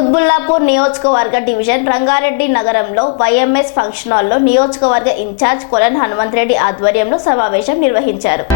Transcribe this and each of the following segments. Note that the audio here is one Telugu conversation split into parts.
కుత్బుల్లాపూర్ నియోజకవర్గ డివిజన్ రంగారెడ్డి నగరంలో వైఎంఎస్ ఫంక్షన్ హాల్లో నియోజకవర్గ ఇన్ఛార్జ్ కొలన్ హనుమంతరెడ్డి ఆధ్వర్యంలో సమావేశం నిర్వహించారు.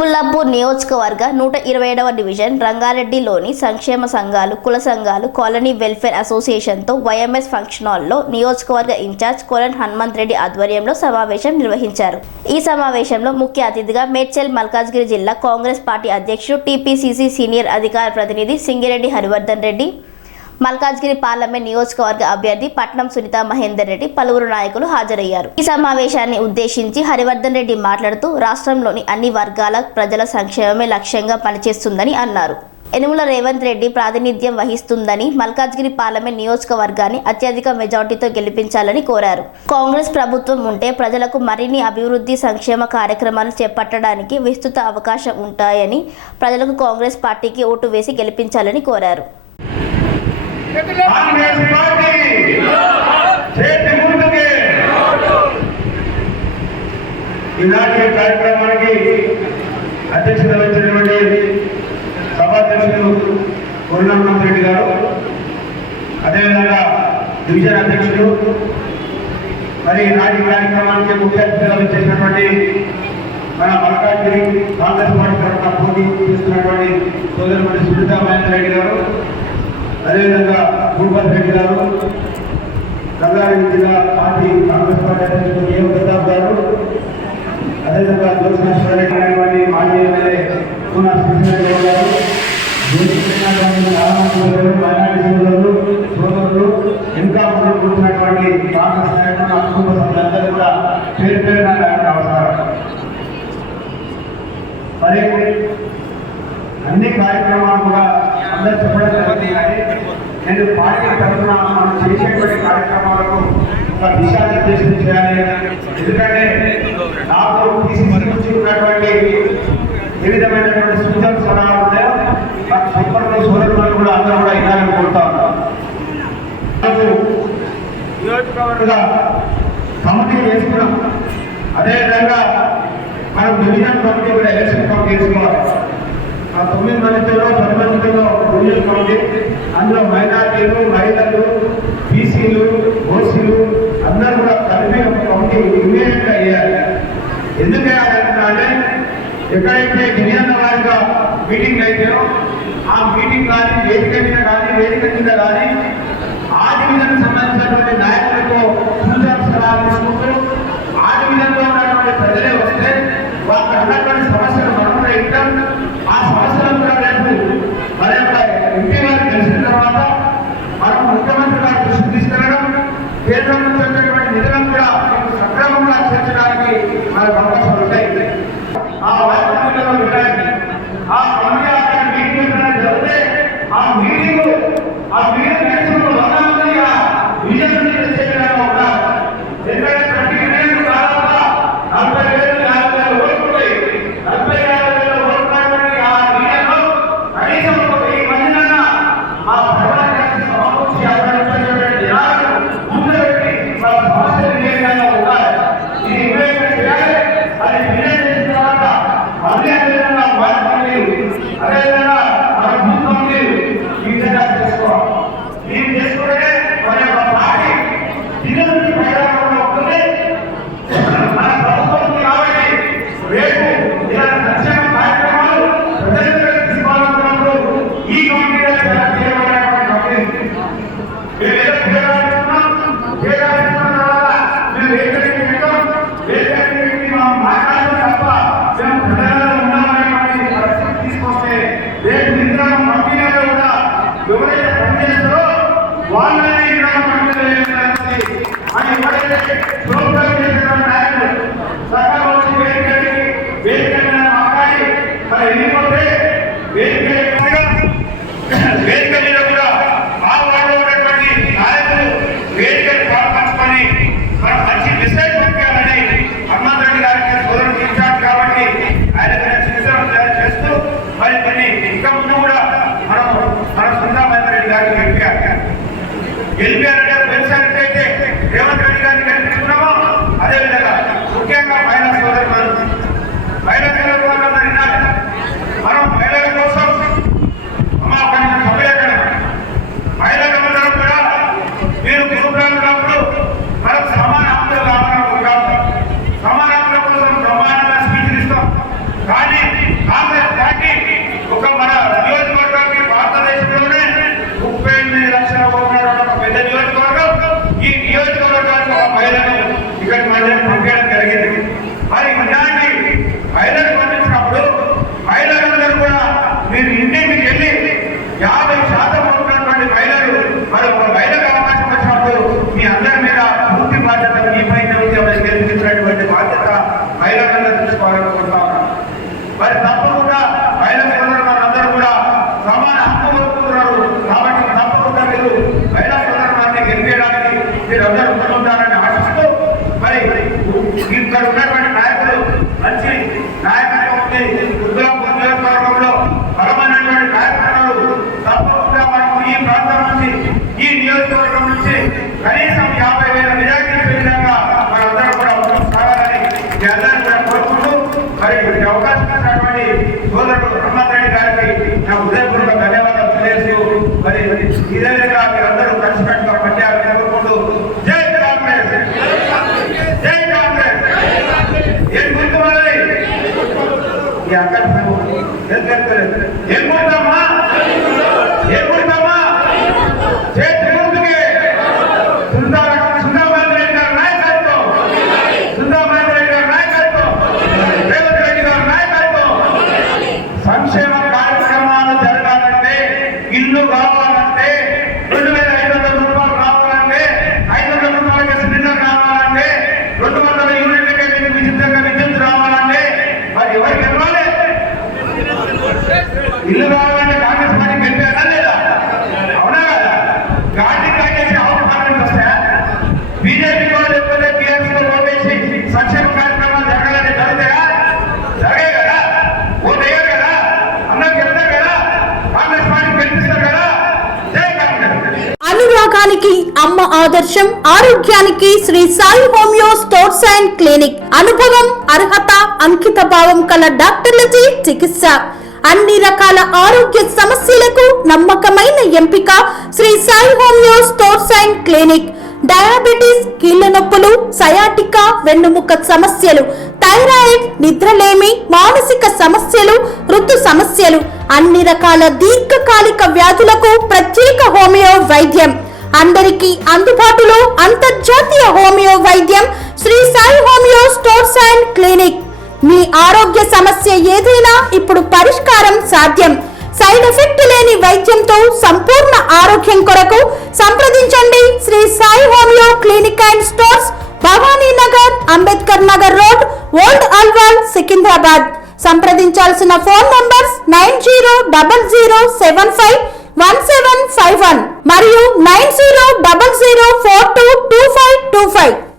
కుత్బుల్లాపూర్ నియోజకవర్గ 127వ డివిజన్ రంగారెడ్డిలోని సంక్షేమ సంఘాలు, కుల సంఘాలు, కాలనీ వెల్ఫేర్ అసోసియేషన్తో వైఎంఎస్ ఫంక్షన్ హాల్లో నియోజకవర్గ ఇన్ఛార్జ్ కొలన్ హనుమంతరెడ్డి ఆధ్వర్యంలో సమావేశం నిర్వహించారు. ఈ సమావేశంలో ముఖ్య అతిథిగా మేడ్చల్ మల్కాజ్గిరి జిల్లా కాంగ్రెస్ పార్టీ అధ్యక్షుడు, టీపీసీసీ సీనియర్ అధికార ప్రతినిధి సింగిరెడ్డి హరివర్ధన్ రెడ్డి, మల్కాజ్గిరి పార్లమెంట్ నియోజకవర్గ అభ్యర్థి పట్నం సునీత మహేందర్ రెడ్డి, పలువురు నాయకులు హాజరయ్యారు. ఈ సమావేశాన్ని ఉద్దేశించి హరివర్ధన్ రెడ్డి మాట్లాడుతూ రాష్ట్రంలోని అన్ని వర్గాల ప్రజల సంక్షేమమే లక్ష్యంగా పనిచేస్తుందని అన్నారు. యనుమల రేవంత్ రెడ్డి ప్రాతినిధ్యం వహిస్తుందని, మల్కాజ్గిరి పార్లమెంట్ నియోజకవర్గాన్ని అత్యధిక మెజార్టీతో గెలిపించాలని కోరారు. కాంగ్రెస్ ప్రభుత్వం ఉంటే ప్రజలకు మరిన్ని అభివృద్ధి సంక్షేమ కార్యక్రమాలు చేపట్టడానికి విస్తృత అవకాశం ఉంటాయని, ప్రజలకు కాంగ్రెస్ పార్టీకి ఓటు వేసి గెలిపించాలని కోరారు. ఈనాటి కార్యక్రమానికి అధ్యక్షత వహించినటువంటి సభాధ్యక్షులు కొలన్ హనుమంతరెడ్డి గారు, అదేవిధంగా డివిజన్ అధ్యక్షులు, మరి ఈనాటి కార్యక్రమానికి ముఖ్య అతిథిగా వచ్చేసినటువంటి మన మల్కాజ్గిరి కాంగ్రెస్ పార్టీ తరఫున పోటీ చేస్తున్నటువంటి సోదరుడు సునీత మహేందర్ రెడ్డి గారు, అదేవిధంగా భూపతి రెడ్డి గారు, రంగారెడ్డి జిల్లా పార్టీ కాంగ్రెస్ పార్టీ అధ్యక్షుడు ఏ ప్రతాప్ గారు, అదేవిధంగా దోషారెడ్డి మాజీ ఎమ్మెల్యే పూనా శ్రీకృష్ణ గారు, మైనార్టీ సోదరులు ఇంకా ముందు కూర్చున్నటువంటి కాంగ్రెస్ నాయకులు, నా కుటుంబ సభ్యులందరూ కూడా పేరు పేరు నమస్కారం. మరి అన్ని కార్యక్రమాలు కూడా అందరూ చెప్పడం జరుగుతుంది. నేను పార్టీ తరఫున మనం చేసేటువంటి కార్యక్రమాలకు ఒక దిశానిర్దేశం చేయాలి. ఎందుకంటే నాకు తీసుకున్నటువంటి ఏ విధమైనటువంటి సూచన సలహాలు ఉన్నాయో నాకు సంపర్క సోదరులు కూడా అందరూ కూడా ఇవ్వాలని కోరుతా ఉన్నారు. నియోజకవర్గ కమిటీ వేసుకున్నాం. అదేవిధంగా మనం డివిజన్ కమిటీ కూడా ఎలక్షన్ కమిటీ వేసుకోవాలి. 9 మందితో 10 మందితో డివిజన్ కమిటీ, అందులో మైనార్టీలు, మహిళలు, బీసీలు, ఓసీలు అందరూ కూడా కలిపి ఒక కమిటీ ఇమీడియట్గా వేయాలి. ఎందుకు వేయాలంటే ఎక్కడైతే డివిజన్ వారిగా మీటింగ్ అయితేనో ఆ మీటింగ్ కానీ వేదిక కింద కానీ ఆ డివిజన్ సంబంధించినటువంటి నాయకులతో సూచన సలహాలు తీసుకుంటూ ఆ డివిజన్లో ఉన్నటువంటి ప్రజలే వస్తే వాళ్ళకి ఉన్నటువంటి సమస్యలు మనం కూడా ఇద్దాం. ఆ సమస్యలను కూడా రేపు మరి యొక్క ఎంపీ గారు తెలిసిన తర్వాత మనం ముఖ్యమంత్రి గారు దృష్టి తీసుకెళ్ళడం, కేంద్రం నుంచి వచ్చేటువంటి నిధులను కూడా సక్రమంగా చేర్చడానికి మనకు అవకాశాలు ఉంటాయి. ఆ వాతావరణంలో ఆ కమిటీ అక్కడ మీటింగ్ జరిగితే ఆ మీటింగ్ నేర్చుకున్న 100 మందిగా విజయం చేసే విధంగా ఉండాలి. ఎందుకంటే ప్రతి విజయం కావాలా 40,000 ఓట్లు ఉంటాయి. 40,000 ఓట్లటువంటి ఆ విజయంలో కనీసం 1000 మందినన్నా ఆ ప్రజలకు సమకూర్చి అభివృద్ధి జనాలను ముందు పెట్టి వాళ్ళ సమస్యలు ఏ విధంగా ఉండాలి, ఇది ఇన్వెస్ట్మెంట్ చేయాలి. అది విజయం చేసిన తర్వాత మళ్ళీ అదేవిధంగా వార్డు కమిటీలు, అదేవిధంగా మన బూత్ కమిటీలు ఈ విధంగా చేసుకోవాలి. దీన్ని చేసుకుంటే మన యొక్క పార్టీ దిగుల నుంచి ప్రజారంలో ఉంటుంది. మన ప్రభుత్వం ఉంది కాబట్టి రేపు ఇలాంటి సంక్షేమ కార్యక్రమాలు ప్రజలకు తీసుకోవాలనుకున్నప్పుడు ఈ కమిటీలో చాలా కీలకమైనటువంటి కమిటీ. మేము ఏదో పేరాడుతున్నాం తర్వాత మేము ఏకైనా మనం మాట్లాడడం తప్ప మేము ప్రజలలో ఉండాలనేటువంటి పరిస్థితి తీసుకొస్తే రేపు ఇంద్రామ కమిటీలో కూడా ఎవరైతే పనిచేస్తారో వాళ్ళని ఇంద్రామ కమిటీలో అని ఎవరైతే ప్రోగ్రామ్ చేసిన నాయకులు సర్కార్ వచ్చి వేదిక మాట్లాడి మరి వెళ్ళిపోతే వేదిక మీద కూడా ఆ వాళ్ళు ఉన్నటువంటి నాయకులు వేదికను పాల్పంచుకొని మనం మంచి మెసేజ్ పంపించాలని హనుమంతరెడ్డి గారికి సోదరుడు ఇన్ఛార్జ్ కాబట్టి ఆయన చిత్రం చేస్తూ మరి కొన్ని ఇంకా ముందు కూడా మన సునీత మహేందర్ రెడ్డి గారికి గెలిపారంటే పోయినసారి అయితే రేవంత్ రెడ్డి గారిని గెలిపించుకున్నామో అదేవిధంగా ముఖ్యంగా మహిళా సోదరులు మహిళా సోదరులు మనం మహిళల కోసం మీరు ఇంటికి వెళ్ళి 50% ఉన్నటువంటి మహిళలు మరి ఒక మహిళకు అవకాశం వచ్చినప్పుడు మీ అందరి మీద పూర్తి బాధ్యత మీపై గెలిపించినటువంటి బాధ్యత మహిళలందరూ తీసుకోవాలనుకుంటా ఉన్నాం. మరి తప్పకుండా మహిళా సోదరులు మనందరూ కూడా సమాన హక్కు కోరుకుంటున్నారు కాబట్టి తప్పకుండా మీరు మహిళా సోదరులను గెలిపేయడానికి మీరందరూ ముందుంటారని ఆశిస్తూ మరి ఇక్కడ ఉన్నటువంటి నాయకులు మంచి నాయకత్వం ఉంది. రుద్రాపూర్ నియోజకవర్గంలో బలమైనటువంటి నాయకులు తప్పకుండా మనకు ఈ ప్రాంతం నుంచి ఈ నియోజకవర్గం నుంచి కనీసం 50,000 మెజార్టీలు విధంగా మనందరం కూడా ముందుకు సాగాలని మీ అందరినీ కూడా కోరుకుంటూ మరి ఈ అవకాశం ఇచ్చినటువంటి సోదరుడు హనుమంత్ రెడ్డి గారికి నా హృదయపూర్వక ధన్యవాదాలు తెలియజేస్తూ మరి ఇదే విధంగా మీరందరూ కలిసి పెట్టుకోవడం పనిచేయాలని కోరుకుంటూ జై కాంగ్రెస్, జై కాంగ్రెస్. ఏం గుర్తున్నది ఈ అక్కడ ఏం గుర్తమ్మా, ఏం గుర్తమ్మా? చేతి గుర్తుకే సుందరమేంద్ర రెడ్డి గారి నాయకత్వం, సుందరమేంద్ర రెడ్డి గారి నాయకత్వం, రేవంత్ రెడ్డి గారి నాయకత్వం. సంక్షేమ కార్యక్రమాలు జరగాలంటే, ఇల్లు కావాలంటే, 2,500 రూపాయలు రావాలంటే, 500 రూపాయలకి సిలిండర్ రావాలంటే, 200 యూనిట్లకే మీకు విచిత్రంగా విద్యుత్ రావాలంటే మరి ఎవరికి ఇవ్వాలి? ఇల్లు కావాలంటే కాంగ్రెస్ పార్టీ గెలిపారా లేదా? అవునా కదా? గాంధీ కాంగ్రెస్ అవకాశం వస్తే బీజేపీ వాళ్ళు ఎప్పుడైతే టీఆర్ఎస్ లో ఓటేసి సంక్షేమ కార్యక్రమాలు జరగాలని జరుగుతాయా? జరగాయి కదా, ఓటు వేయాలి కదా, అందరికి వెళ్తారు కదా, కాంగ్రెస్ పార్టీ గెలిపిస్తారు కదా. జై కాంగ్రెస్. అనురాగానికి అమ్మ ఆదర్శం, ఆరోగ్యానికి Shri Sai homeo stores and clinic. అనుభవం, అర్హత, అంకిత భావం కల డాక్టర్లచే చికిత్స. అన్ని రకాల ఆరోగ్య సమస్యలకు నమ్మకమైన ఎంపిక Shri Sai homeo stores and clinic. Diabetes, కీళ్ల నొప్పులు, సయాటికా, వెన్నుముక సమస్యలు, థైరాయిడ్, నిద్రలేమి, మానసిక సమస్యలు, ఋతు సమస్యలు, అన్ని రకాల దీర్ఘకాలిక వ్యాధులకు ప్రత్యేక హోమియో వైద్యం. అందరికీ అందుబాటులో అంతర్జాతీయ హోమియో వైద్యం Shri Sai homeo stores and clinic. మీ ఆరోగ్య సమస్య ఏదైనా ఇప్పుడు పరిష్కారం సాధ్యం. సైడ్ ఎఫెక్ట్ లేని వైద్యంతో సంపూర్ణ ఆరోగ్యం కొరకు సంప్రదించండి Shri Sai homeo clinic and stores, Bhavani Nagar, Ambedkar Nagar road, old Alwal, Secunderabad. సంప్రదించాల్సిన ఫోన్ నంబర్స్ 9000751751 మరియు 9000422525.